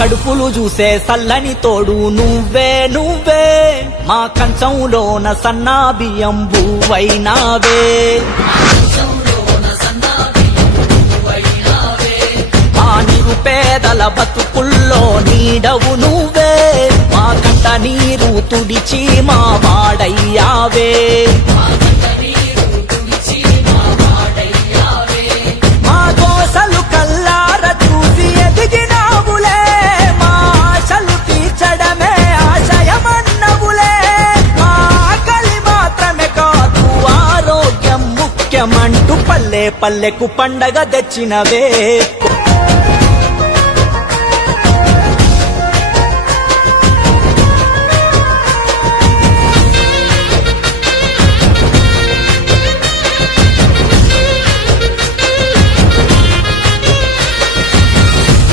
కడుపులు చూసే సల్లని తోడు నువ్వే నువ్వే మా కంచంలోన సన్నా బియ్యం బువ్వైనావే మా నిరుపేదల బతుకుల్లో నీడవు నువ్వే మా కంట నీరు తుడిచి మా వాడయ్యావే మా దోసలు కల్లార చూసి ఎదిగినావులే మా ఆశలు తీర్చడమే ఆశయమన్నవులే మా ఆకలి మాత్రమే కాదు ఆరోగ్యం ముఖ్యమంటూ పల్లె పల్లెకు పండగ తెచ్చినవే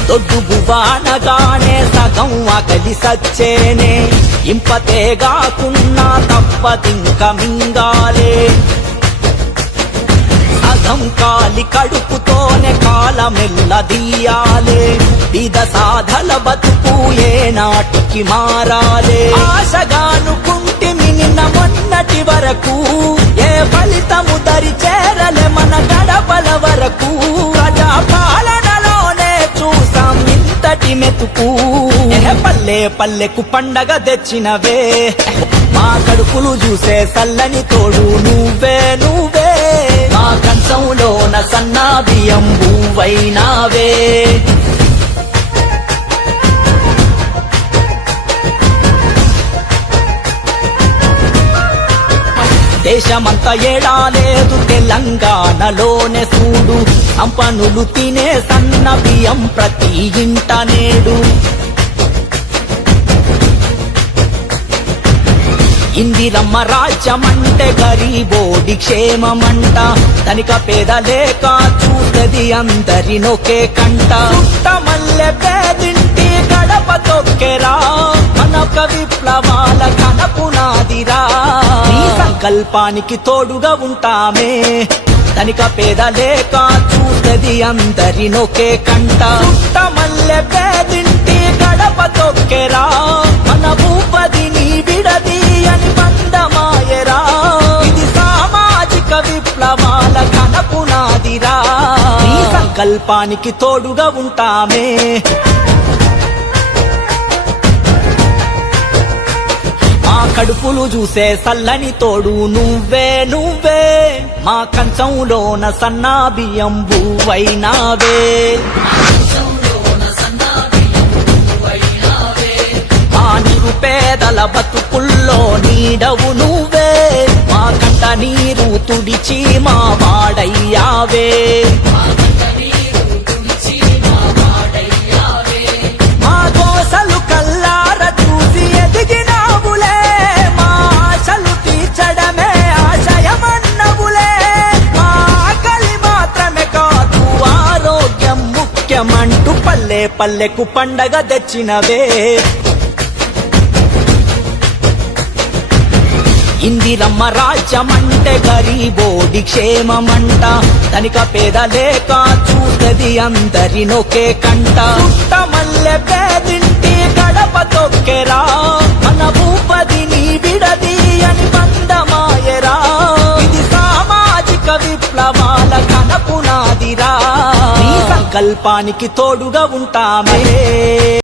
దొడ్డు బువ్వానగానే సగం ఆకలి సచ్చేనే ఇంపతేగాకున్నా తప్పదింక మింగాలే సగం కాలి కడుపుతోనే కాలమెల్లదీయాలే బీద సాధల బతుకు ఏ నాటికి మారాలే ఆశగానుకుంటిమి నిన్న మొన్నటి వరకు ఏ ఫలితము దరి చేరలే మన గడపల వరకు ప్రజాపాలనలోనే చూసాం ఇంతటి మెతుకు పల్లె పల్లెకు పండగ తెచ్చినవే మా కడుపులు చూసే సల్లని తోడు నువ్వే నువ్వే మా కంచంలోన సన్నా బియ్యం బువ్వైనావే దేశమంతా ఏడాలేదు తెలంగాణలోనే చూడు సంపన్నులు తినే సన్న బియ్యం ప్రతి ఇంట నేడు ఇందిరమ్మ రాజ్యమంటే గరీబోడి క్షేమమంట ధనిక పేదలేక చూస్తది అందరినొకే కంట మల్లె పేదింటి గడప తొక్కెరా మనొక విప్లవాల కనపునాదిరా నీ సంకల్పానికి తోడుగా ఉంటామే ధనిక పేదలేక చూస్తది అందరినొకే కంట మల్లె పేదింటి గడప తొక్కెరా మన భూపదిని విడది అని బంధమాయరా ఇది సామాజిక విప్లవాల కనపునాదిరా నీ సంకల్పానికి తోడుగా ఉంటామే మా కడుపులు చూసే సల్లని తోడు నువ్వే నువ్వే మా కంచంలోన సన్నా బియ్యం బువ్వైనావే నిరుపేదల బతుకుల్లో నీడవు నువ్వే మా కంట నీరు తుడిచి మా వాడయ్యావే మా దోసలు కల్లార చూసి ఎదిగినావులే మా ఆశలు తీర్చడమే ఆశయమన్నవులే మా ఆకలి మాత్రమే కాదు ఆరోగ్యం ముఖ్యమంటూ పల్లె పల్లెకు పండగ తెచ్చినవే ఇందిరమ్మ రాజ్యమంటే గరీబోడి క్షేమమంట ధనిక పేదలేక చూస్తది అందరినొకే కంట మల్లె పేదింటి గడప తొక్కెరా మన భూపదిని విడది అని బంధమాయరా ఇది సామాజిక విప్లవాల కనపునాదిరా నీ సంకల్పానికి తోడుగా ఉంటామే